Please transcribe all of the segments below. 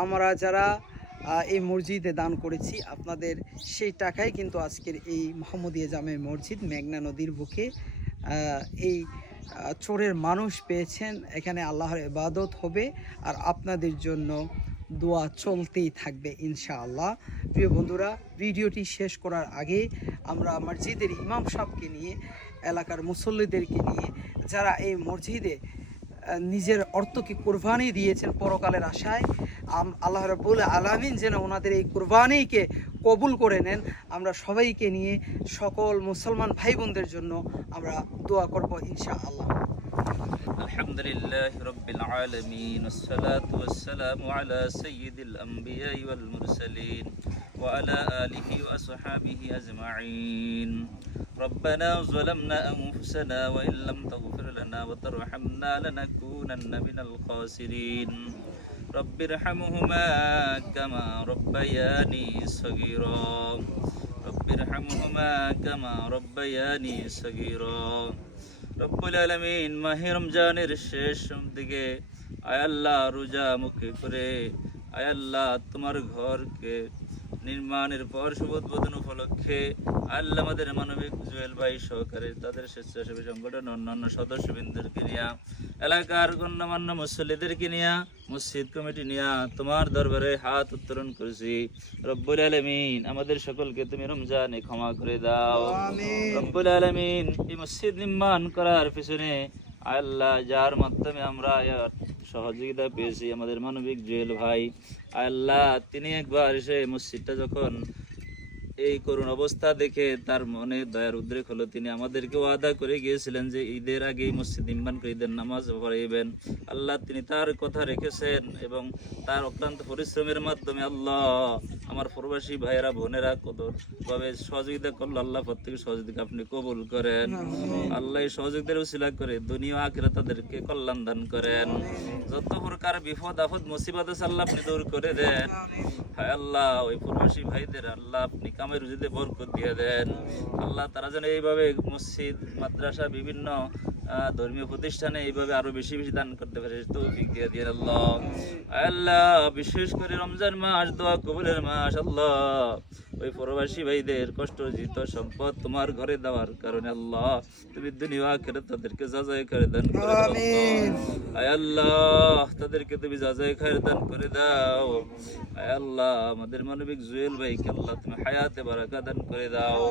আমরা যারা এই মসজিদে দান করেছি, আপনাদের সেই টাকাই কিন্তু আজকের এই মোহাম্মদিয়া জামে মসজিদ মেঘনা নদীর বুকে এই চোরের মানুষ পেয়েছেন। এখানে আল্লাহর ইবাদত হবে আর আপনাদের জন্য দোয়া চলতেই থাকবে ইনশাআল্লাহ। প্রিয় বন্ধুরা, ভিডিওটি শেষ করার আগে আমরা মসজিদের ইমাম সাহেবকে নিয়ে, এলাকার মুসল্লিদেরকে নিয়ে, যারা এই মসজিদে নিজের অর্থকে কুরবানি দিয়েছেন পরকালের আশায়, আল্লাহ রাব্বুল আলামিন যেন ওনাদের এই কুরবানিকে কবুল করে নেন, আমরা সবাইকে নিয়ে সকল মুসলমান ভাই বোনদের জন্য আমরা দোয়া করব ইনশাআল্লাহ। আলহামদুলিল্লাহি রাব্বিল আলামিন ওয়াসসালাতু ওয়াসসালামু আলা সাইয়্যিদিল আমবিয়াই ওয়াল মুরসালিন ওয়া আলা আলিহি ওয়া আসহাবিহি আজমাইন। ربنا ظلمنا أنفسنا وإن لم تغفر لنا وترحمنا لنكونن من الخاسرين رب ارحمهما كما ربياني صغيرا رب ارحمهما كما ربياني صغيرا রব্বুল আলামিন, মাহে রমজানের শেষ দিকে আয় আল্লাহ রোজা মুখে করে আয় আল্লাহ তোমার ঘরকে নির্মাণের পর শুভ উদ্বোধন উপলক্ষে আল্লাহ আমাদের মানবিক জুয়েল ভাই সহকারে তাদের স্বেচ্ছাসেবী সংগঠন অন্যান্য সদস্যবৃন্দকে নিয়ে, এলাকার গণ্যমান্য মুসল্লিদেরকে নিয়ে, মসজিদ কমিটি নিয়ে তোমার দরবারে হাত উত্তোলন করেছি। রব্বুল আলামিন, আমাদের সকলকে তুমি রমজানে ক্ষমা করে দাও। রব্বুল আলামিন, এই মসজিদ নির্মাণ করার পিছনে আল্লাহ যার মাধ্যমে আমরা সহযোগিতা পেয়েছি, আমাদের মানবিক জুয়েল ভাই, আল্লাহ তিনি একবার এসে মসজিদটা যখন এই করুণ অবস্থা দেখে তার মনে দয়ার উদ্রেক হলো, তিনি আমাদেরকে ওয়াদা করে গিয়েছিলেন যে ঈদের আগে মসজিদ নির্মাণ করে ঈদের নামাজ পড়াইবেন। আল্লাহ তিনি তার কথা রেখেছেন এবং তার অক্লান্ত পরিশ্রমের মাধ্যমে আল্লাহ আমার প্রবাসী ভাইয়েরা বোনেরা কতভাবে সহযোগিতা করলো, আল্লাহ প্রত্যেক সহযোগিতা আপনি কবুল করেন। আল্লাহ এই সহযোগিতার উসিলা করে দুনিয়া আখিরাত তাদেরকে কল্যাণ দান করেন। যত প্রকার বিপদ আপদ মুসিবত আছে আল্লাহ আপনি দূর করে দেন। হায় আল্লাহ, ওই প্রবাসী ভাইদের আল্লাহ আপনি কামের রুজিতে বরকত দিয়ে দেন। আল্লাহ তারা যেন এইভাবে মসজিদ, মাদ্রাসা, বিভিন্ন ধর্মীয় প্রতিষ্ঠানে এইভাবে আরো বেশি বেশি দান করতে পারে তৌফিক দিয়ে দিয়ে আল্লাহ। আল্লাহ বিশেষ করে রমজান মাস দোয়া কবুলের মাস, আল্লাহ ওই প্রবাসী ভাইদের কষ্টজিত সম্পদ তোমার ঘরে দেওয়ার কারণে আল্লাহ তুমি দুনিয়া আখিরাত তাদেরকে যাচাই করে দান করে দাও। আয় আল্লাহ তাদেরকে তুমি যাচাই করে দান করে দাও। আয় আল্লাহ আমাদের মানবিক জুয়েল ভাইকে আল্লাহ তুমি হায়াতে বারাকা দান করে দাও।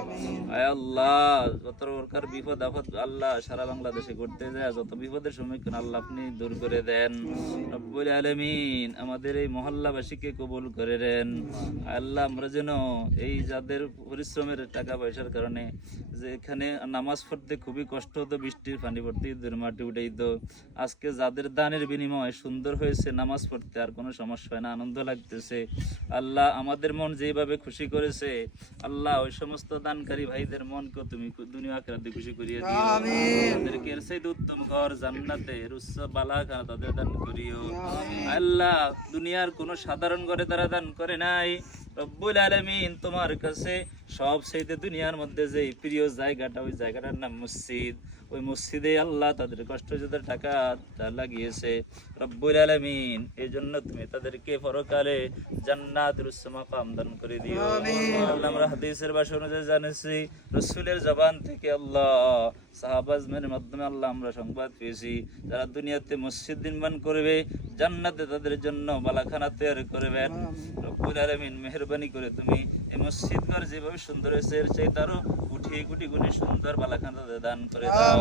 আয় আল্লাহ যত প্রকার বিপদ আপদ আল্লাহ সারা বাংলাদেশে ঘটতে যায়, যত বিপদের সম্মুখীন আল্লাহ আপনি দূর করে দেন। রব্বুল আলামিন, আমাদের এই মহল্লাবাসীকে কবুল করে দেন। আল্লাহ আমরা যেন এই যাদের পরিশ্রমের টাকা পয়সার কারণে যে এখানে নামাজ পড়তে খুবই কষ্ট হতো, বৃষ্টির পানি পড়তে ঈদের মাটি উঠাইতো, আজকে যাদের দানের বিনিময় সুন্দর হয়েছে, নামাজ পড়তে আর কোনো সমস্যা হয় না, আনন্দ লাগতেছে। আল্লাহ আমাদের মন যেভাবে খুশি করেছে আল্লাহ ওই সমস্ত দানকারী ভাইদের মনকে তুমি দুনিয়া আখিরাতে খুশি করিয়ে দিও। তাদেরকে এর চাইতে উত্তম ঘর জান্নাতের উচ্চ বালাখানা তাদের দান করিও। আল্লাহ দুনিয়ার কোনো সাধারণ ঘরে তারা দান করে নাই। রব্বুল আলামিন, তোমার কাছে সব চাইতে দুনিয়ার মধ্যে যে প্রিয় জায়গাটা, ওই জায়গাটার নাম মসজিদ। ওই মসজিদে আল্লাহ তাদের কষ্ট যাদের টাকা লাগিয়েছে রব্বুল আলামিন, এই জন্য তুমি তাদেরকে পরকালে জান্নাতের উচ্চ মাকাম দান করে দিও। আল্লাহ আমরা হাদিসের ভাষা অনুযায়ী জানেছি, রাসূলের জবান থেকে আল্লাহ সাহাবাজমের মাধ্যমে আল্লাহ আমরা সংবাদ পেয়েছি, যারা দুনিয়াতে মসজিদ নির্মাণ করবে জান্নাতে তাদের জন্য বালাখানা তৈরি করবেন। রব্বুল আলামিন মেহেরবানি করে তুমি এই মসজিদ ঘর যেভাবে সুন্দর হয়েছে এর চাইতে আরো কোটি কোটি গুণে সুন্দর বালাখানা দান করে দাও।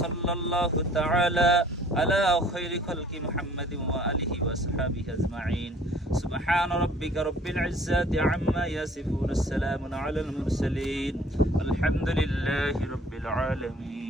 সাল্লাল্লাহু তাআলা আলা খায়রি খালকি মুহাম্মাদিন ওয়া আলিহি ওয়া সাহবিহি আজমাইন। সুবহান রাব্বিকা রাব্বিল ইজ্জাতি আম্মা ইয়াসিফুন, আসসালামু আলাল মুরসালিন, আলহামদুলিল্লাহি রাব্বিল আলামিন।